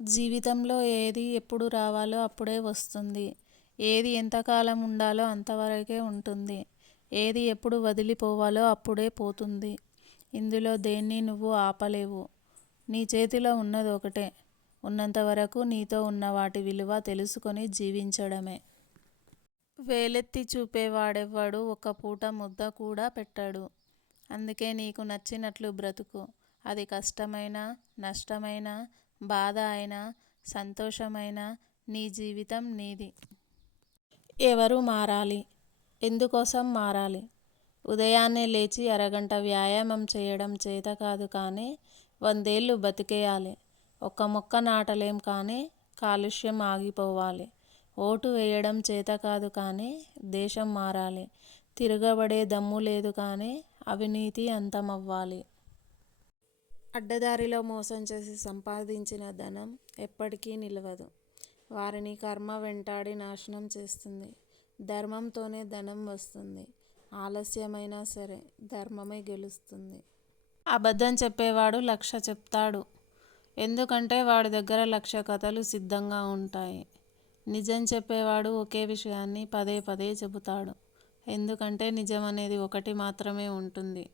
జీవితంలో ఏది ఎప్పుడు రావాలో అప్పుడే వస్తుంది. ఏది ఎంతకాలం ఉండాలో అంతవరకే ఉంటుంది. ఏది ఎప్పుడు వదిలిపోవాలో అప్పుడే పోతుంది. ఇందులో దేన్ని నువ్వు ఆపలేవు. నీ చేతిలో ఉన్నది ఒకటే. ఉన్నంతవరకు నీతో ఉన్న వాటి విలువ తెలుసుకొని జీవించడమే. వేలెత్తి చూపేవాడెవ్వడు ఒక్క పూట ముద్ద కూడా పెట్టడు. అందుకే నీకు నచ్చినట్లు బ్రతుకు. అది కష్టమైనా, నష్టమైనా, బాధ అయినా, సంతోషమైనా నీ జీవితం నీది. ఎవరు మారాలి? ఎందుకోసం మారాలి? ఉదయాన్నే లేచి అరగంట వ్యాయామం చేయడం చేత కాదు కానీ 100 ఏళ్ళు బతికేయాలి. ఒక్క మొక్క నాటలేం కానీ కాలుష్యం ఆగిపోవాలి. ఓటు వేయడం చేత కాదు కానీ దేశం మారాలి. తిరగబడే దమ్ము లేదు కానీ అవినీతి అంతమవ్వాలి. అడ్డదారిలో మోసం చేసి సంపాదించిన ధనం ఎప్పటికీ నిలవదు. వారిని కర్మ వెంటాడి నాశనం చేస్తుంది. ధర్మంతోనే ధనం వస్తుంది. ఆలస్యమైనా సరే ధర్మమే గెలుస్తుంది. అబద్ధం చెప్పేవాడు 1,00,000 చెప్తాడు. ఎందుకంటే వాడి దగ్గర 1,00,000 కథలు సిద్ధంగా ఉంటాయి. నిజం చెప్పేవాడు ఒకే విషయాన్ని పదే పదే చెబుతాడు. ఎందుకంటే నిజం అనేది ఒకటి మాత్రమే ఉంటుంది.